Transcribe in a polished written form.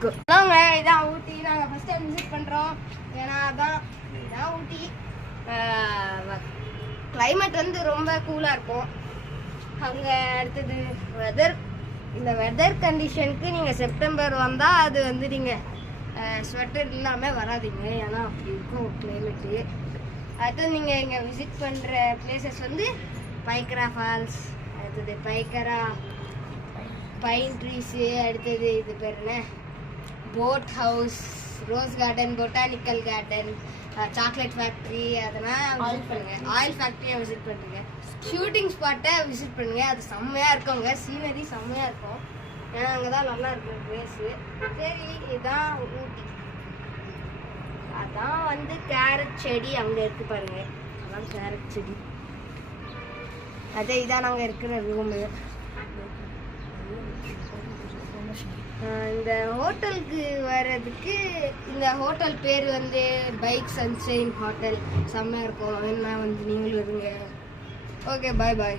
இதான் ஊட்டி. நாங்கள் first time visit பண்ணுறோம். ஏன்னா இதான் ஊட்டி. கிளைமேட் வந்து ரொம்ப கூலாக இருக்கும். அங்கே அடுத்தது இந்த வெதர் கண்டிஷனுக்கு நீங்கள் செப்டம்பர் வந்தால் அது வந்து நீங்கள் ஸ்வெட்டர் இல்லாமல் வராதிங்க. ஏன்னா அப்படி இருக்கும் கிளைமேட்டு. அடுத்தது நீங்கள் இங்கே விசிட் பண்ணுற பிளேசஸ் வந்து பைக்கரா ஃபால்ஸ், அடுத்தது பைக்கரா பைன் ட்ரீஸு, அடுத்தது இது பேர் என்ன boat house, rose garden, botanical garden, chocolate factory, அதெல்லாம் விசிட் பண்ணுங்கள். ஆயில் ஃபேக்ட்ரியை விசிட் பண்ணுங்க. ஷூட்டிங் ஸ்பாட்டை விசிட் பண்ணுங்க. அது செம்மையாக இருக்குங்க. சீனரி செம்மையாக இருக்கும். ஏன்னா அங்கே தான் நல்லா இருக்கும் பிளேஸு. சரி, இதுதான் ஊட்டி. அதான் வந்து கேரட் செடி அங்கே இருக்கு பாருங்க. அதான் கேரட் செடி. அதே இதான் நாங்கள் இருக்கிற ரூமு. இந்த ஹோட்டலுக்கு வர்றதுக்கு இந்த ஹோட்டல் பேர் வந்து பைக் சன்ஷைன் ஹோட்டல். செம்மையாக இருக்கும். வேணா வந்து நீங்களும் இருங்க. ஓகே, பாய் பாய்.